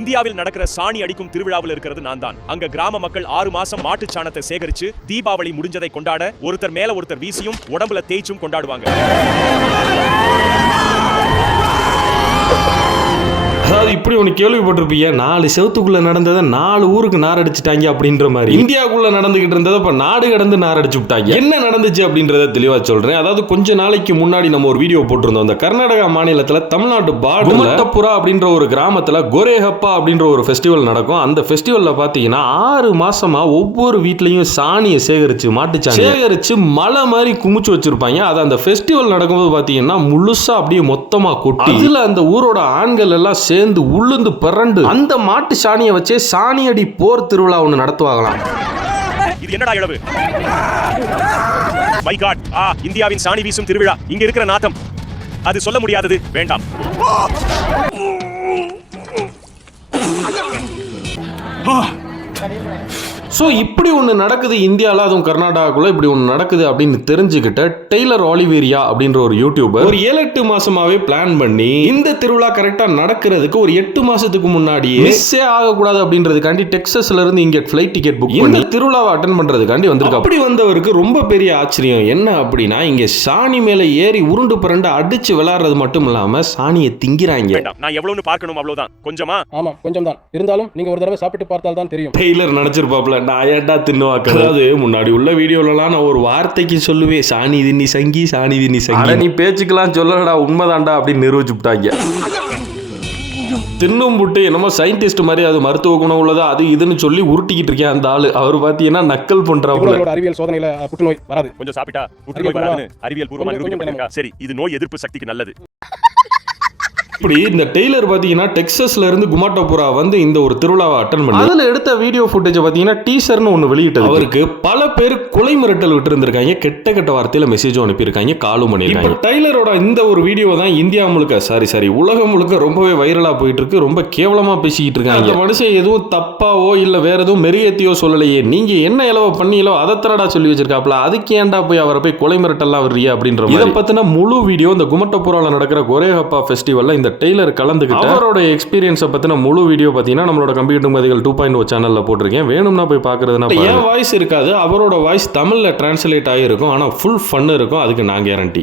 இந்தியாவில் நடக்கிற சாணி அடிக்கும் திருவிழாவில் இருக்கிறது நான் தான். அங்க கிராம மக்கள் 6 மாசம் மாட்டு சாணத்தை சேகரிச்சு தீபாவளி முடிஞ்சதை கொண்டாட ஒருத்தர் மேல ஒருத்தர் வீசியும் உடம்புல தேய்ச்சும் கொண்டாடுவாங்க. அதாவது இப்படி ஒன்று கேள்விப்பட்டிருப்பீங்க, 4 செவத்துக்குள்ள நடந்ததை 4 ஊருக்கு நாரடிச்சிட்டாங்க அப்படின்ற மாதிரி. இந்தியாவுக்குள்ள நடந்துகிட்டு இருந்ததை இப்ப நாடு கடந்து நாரடிச்சு விட்டாங்க. என்ன நடந்துச்சு அப்படின்றத தெளிவா சொல்றேன். அதாவது கொஞ்ச நாளைக்கு முன்னாடி நம்ம ஒரு வீடியோ போட்டிருந்தோம். அந்த கர்நாடகா மாநிலத்துல தமிழ்நாட்டு குமட்டபுரா அப்படின்ற ஒரு கிராமத்துல கோரேஹப்பா அப்படின்ற ஒரு ஃபெஸ்டிவல் நடக்கும். அந்த ஃபெஸ்டிவல்ல பாத்தீங்கன்னா 6 மாசமா ஒவ்வொரு வீட்லயும் சாணியை சேகரிச்சு மாட்டுச்சாணி சேகரிச்சு மலை மாதிரி குமிச்சு வச்சிருப்பாங்க. அது அந்த ஃபெஸ்டிவல் நடக்கும்போது பாத்தீங்கன்னா முழுசா அப்படியே மொத்தமா கொட்டி அதுல அந்த ஊரோட ஆண்கள் எல்லாம் சேர்ந்து உள்ளுந்து பரண்டு அந்த மாட்டு சாணியை வச்சே சாணியடி போர் திருவிழா ஒன்று நடத்துவாங்களாம். இது என்னடா இழவு? மை காட், இந்தியாவின் சாணி வீசும் திருவிழா. இங்க இருக்கிற நாத்தம் அது சொல்ல முடியாதது. வேண்டாம். ஸோ இப்படி ஒன்று நடக்குது இந்தியாவில், அதுவும் கர்நாடகாக்குள்ள இப்படி ஒன்று நடக்குது அப்படின்னு தெரிஞ்சுக்கிட்ட டெய்லர் ஆலிவேரியா அப்படின்ற ஒரு யூடியூபர் ஒரு 7-8 மாசமாவே பிளான் பண்ணி இந்த திருவிழா கரெக்டா நடக்கிறதுக்கு ஒரு 8 மாசத்துக்கு முன்னாடியே மிஸ்ஸே ஆகக்கூடாது அப்படின்றதுக்காண்டி டெக்ஸஸ்ல இருந்து இங்க ஃபிளைட் டிக்கெட் புக் பண்ணி திருவிழாவை அட்டன் பண்றதுக்காண்டி வந்திருக்காரு. அப்படி வந்தவருக்கு ரொம்ப பெரிய ஆச்சரியம் என்ன அப்படின்னா, இங்க சாணி மேல ஏறி உருண்டு பரண்டு அடிச்சு விளையாடுறது மட்டும் இல்லாம சாணியை திங்கிறாங்க. நான் எவ்வளவுன்னு பார்க்கணும், அவ்வளவுதான். கொஞ்சமா? ஆமா, கொஞ்சம் தான். இருந்தாலும் நீங்க ஒரு தடவை சாப்பிட்டு பார்த்தால் தான் தெரியும். டெய்லர் நினைச்சிருப்பாப்ல, நாயடா தின்னுவாக்க. அதாவது முன்னாடி உள்ள வீடியோலாம் நான் ஒரு வார்த்தைக்கு சொல்லுவேன், சாணி தின்னி சங்கி, சாணி தின்னி சங்கி. நீ பேச்சுக்கெல்லாம் சொல்லலடா, உண்மைதான்டா அப்படின்னு நிரூபிச்சுட்டாங்க. தின்னும் புட்டு என்னமோ சயின்டிஸ்ட் மாதிரி அது மருத்துவ குணம் உள்ளதா அது இதுன்னு சொல்லி உருட்டிக்கிட்டு இருக்கேன் அந்த ஆளு. அவர் பாத்தீங்கன்னா நக்கல் பண்றாங்க. அறிவியல் சோதனையில புற்றுநோய் வராது. கொஞ்சம் சாப்பிட்டா புற்றுநோய் வராது. அறிவியல் பூர்வமா நிரூபிக்கப்பட்டிருக்கா? சரி, இது நோய் எதிர்ப்பு சக்திக்கு நல்லது. இப்படி இந்த டெய்லர் பாத்தீங்கன்னா டெக்ஸஸ்ல இருந்து குமாட்டபுரா வந்து இந்த ஒரு திருவிழாவை அட்டன் பண்ணி அதுல எடுத்த வீடியோ ஃபுட்டேஜ் பாத்தீங்கன்னா டீசர்னு ஒன்னு வெளியிட்டது. அவருக்கு பல பேர் கொலை மிரட்டல் விட்டு இருந்திருக்காங்க, கெட்ட கெட்ட வார்த்தையில மெசேஜ் அனுப்பியிருக்காங்க, காலும் பண்ணிருக்காங்க. டெய்லரோட இந்த ஒரு வீடியோ தான் இந்தியா முழுக்க சாரி உலகம் முழுக்க ரொம்பவே வைரலா போயிட்டு இருக்கு. ரொம்ப கேவலமா பேசிக்கிட்டு இருக்காங்க. அந்த மனுஷன் எதுவும் தப்பாவோ இல்ல வேற எதுவும் மெருகேத்தியோ சொல்லலையே, நீங்க என்ன இலவ பண்ணீங்களோ அதை தரடா சொல்லி வச்சிருக்காப்ல, அதுக்கு ஏன்டா போய் அவரை போய் கொலை மிரட்டல்லாம் வர்றியா அப்படின்ற இதை பத்தின முழு வீடியோ இந்த குமட்டபுரால நடக்கிற கோரேஹப்பா ஃபெஸ்டிவல்ல இந்த டெய்லர் கலந்துக்கிட்டு அவரோட எக்ஸ்பீரியன்ஸை பத்தின முழு வீடியோ பார்த்தீங்கன்னா நம்மளோட கம்ப்யூட்டர் மதிகள் 2.0 சேனல்ல போட்டிருக்கேன். வேணும்னா போய் பார்க்கறதுனா என் வாய்ஸ் இருக்காது, அவரோட வாய்ஸ் தமிழ்ல டிரான்ஸ்லேட் ஆகிருக்கும். ஆனால் ஃபுல் ஃபன் இருக்கும், அதுக்கு நான் கேரண்டி.